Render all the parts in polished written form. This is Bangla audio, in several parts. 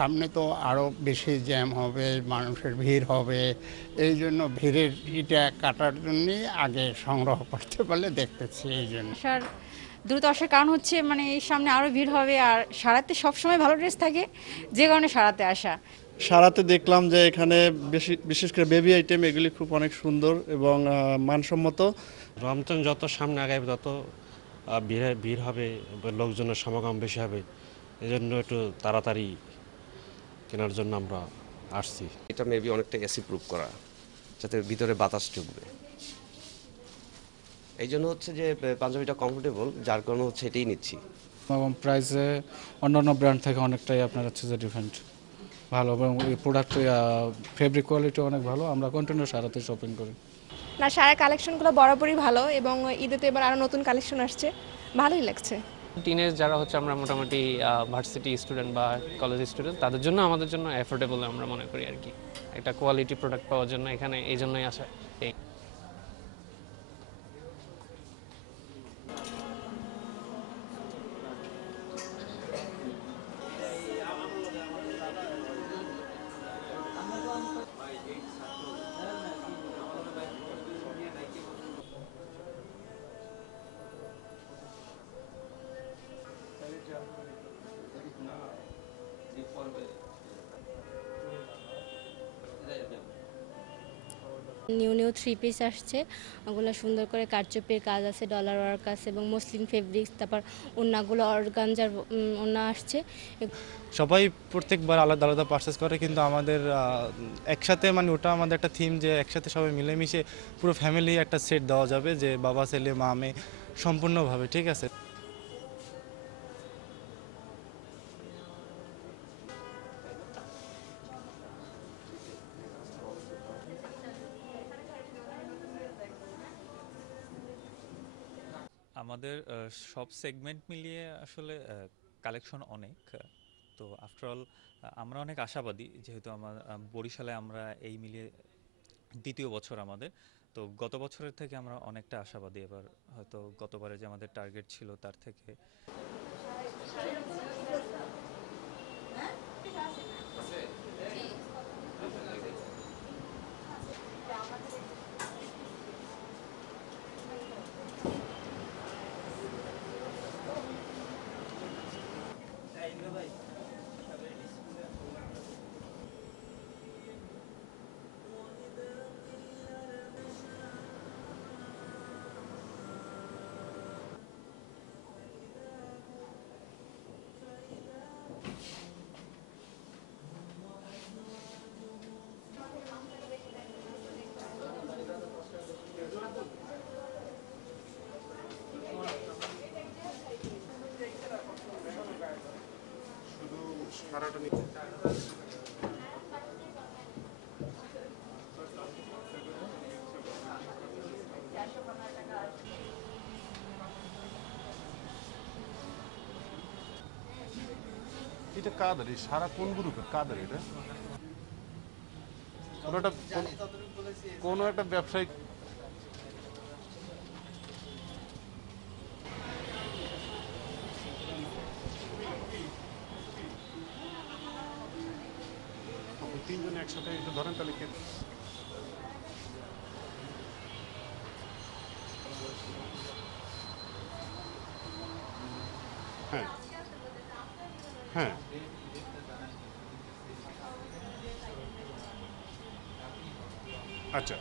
সামনে তো আরও বেশি জ্যাম হবে, মানুষের ভিড় হবে। এই জন্য ভিড়ের ইটা কাটার জন্যই আগে সংগ্রহ করতে পারলে দেখতেছি এই জন্য। আসার দ্রুত আসার কারণ হচ্ছে মানে এই সামনে আরও ভিড় হবে, আর সারাতে সবসময় ভালো ড্রেস থাকে, যে কারণে সারাতে আসা। সারাতে দেখলাম যে এখানে বিশেষ করে বেবি আইটেম এগুলি খুব অনেক সুন্দর এবং মানসম্মত। রমজান যত সামনে আগাবে তত ভিড় হবে, লোকজনের সমাগম বেশি হবে। এই জন্য একটু তাড়াতাড়ি কেনার জন্য আমরা আসছি। এটা মেবি অনেকটা এসি প্রুফ করা, যাতে ভিতরে বাতাস ঢুকবে। এই জন্য হচ্ছে যে পাঞ্জাবিটা কমফোর্টেবল, যার কারণে হচ্ছে এটাই নিচ্ছি। এবং প্রাইসে অন্যান্য ব্র্যান্ড থেকে অনেকটাই আপনার হচ্ছে যে ডিফারেন্ট ভালো, এবং এই প্রোডাক্ট ফেব্রিক কোয়ালিটি অনেক ভালো। আমরা কন্টিনিউ সারাতে শপিং করি। না, সারা কালেকশনগুলো বরাবরই ভালো, এবং ঈদে তো এবার আরও নতুন কালেকশন আসছে, ভালোই লাগছে। টিনেজ যারা হচ্ছে আমরা মোটামুটি ভার্সিটি স্টুডেন্ট বা কলেজ স্টুডেন্ট, তাদের জন্য আমাদের জন্য অ্যাফোর্ডেবল আমরা মনে করি আর কি। একটা কোয়ালিটি প্রোডাক্ট পাওয়ার জন্য এখানে এই জন্যই আসা। এই নিউ নিউ থ্রি পিস আসছে, ওগুলো সুন্দর করে কারচুপির কাজ আছে, ডলার ওয়ার্ক আছে এবং মসলিন ফেব্রিক্স। তারপর ওড়নাগুলো অর্গানজার ওড়না আসছে। সবাই প্রত্যেকবার আলাদা আলাদা পারচেস করে, কিন্তু আমাদের একসাথে মানে ওটা আমাদের একটা থিম যে একসাথে সবাই মিলেমিশে পুরো ফ্যামিলি একটা সেট দেওয়া যাবে, যে বাবা ছেলে মা মেয়ে সম্পূর্ণভাবে, ঠিক আছে। আমাদের সব সেগমেন্ট মিলিয়ে আসলে কালেকশন অনেক। তো আফটারঅল আমরা অনেক আশাবাদী, যেহেতু আমার বরিশালে আমরা এই মিলিয়ে দ্বিতীয় বছর আমাদের। তো গত বছরের থেকে আমরা অনেকটা আশাবাদী। এবার হয়তো গতবারে যে আমাদের টার্গেট ছিল তার থেকে এটা কাদের? এই সারা কোন গ্রুপের কাদের? এটা কোনো একটা ব্যবসায়িক তিনজন একসাথে একটু ধরেন তাহলে কে? হ্যাঁ হ্যাঁ, আচ্ছা।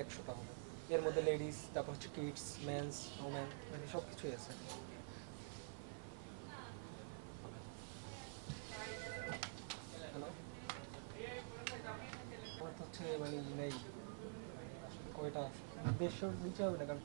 ৳100 হবে। এর মধ্যে লেডিস, তারপর হচ্ছে কিডস, মেন্স, ওমেন, মানে সব কিছুই আছে। হ্যালো, আমার তো হচ্ছে মানে নেই, ওইটা 150 নিচে হবে না কারণ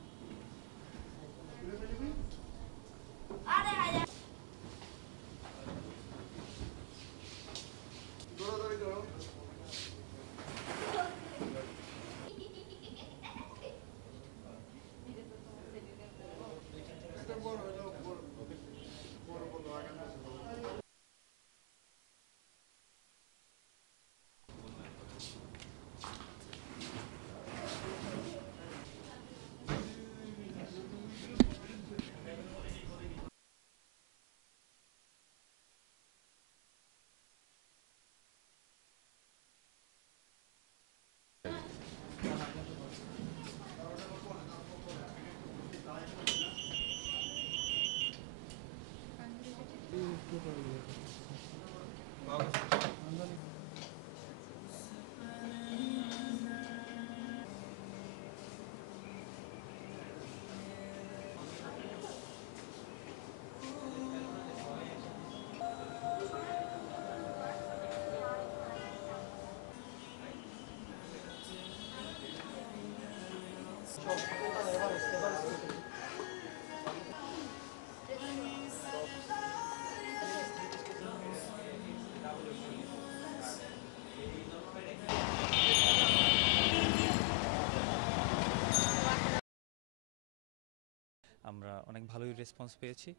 আমরা অনেক ভালোই রেসপন্স পেয়েছি।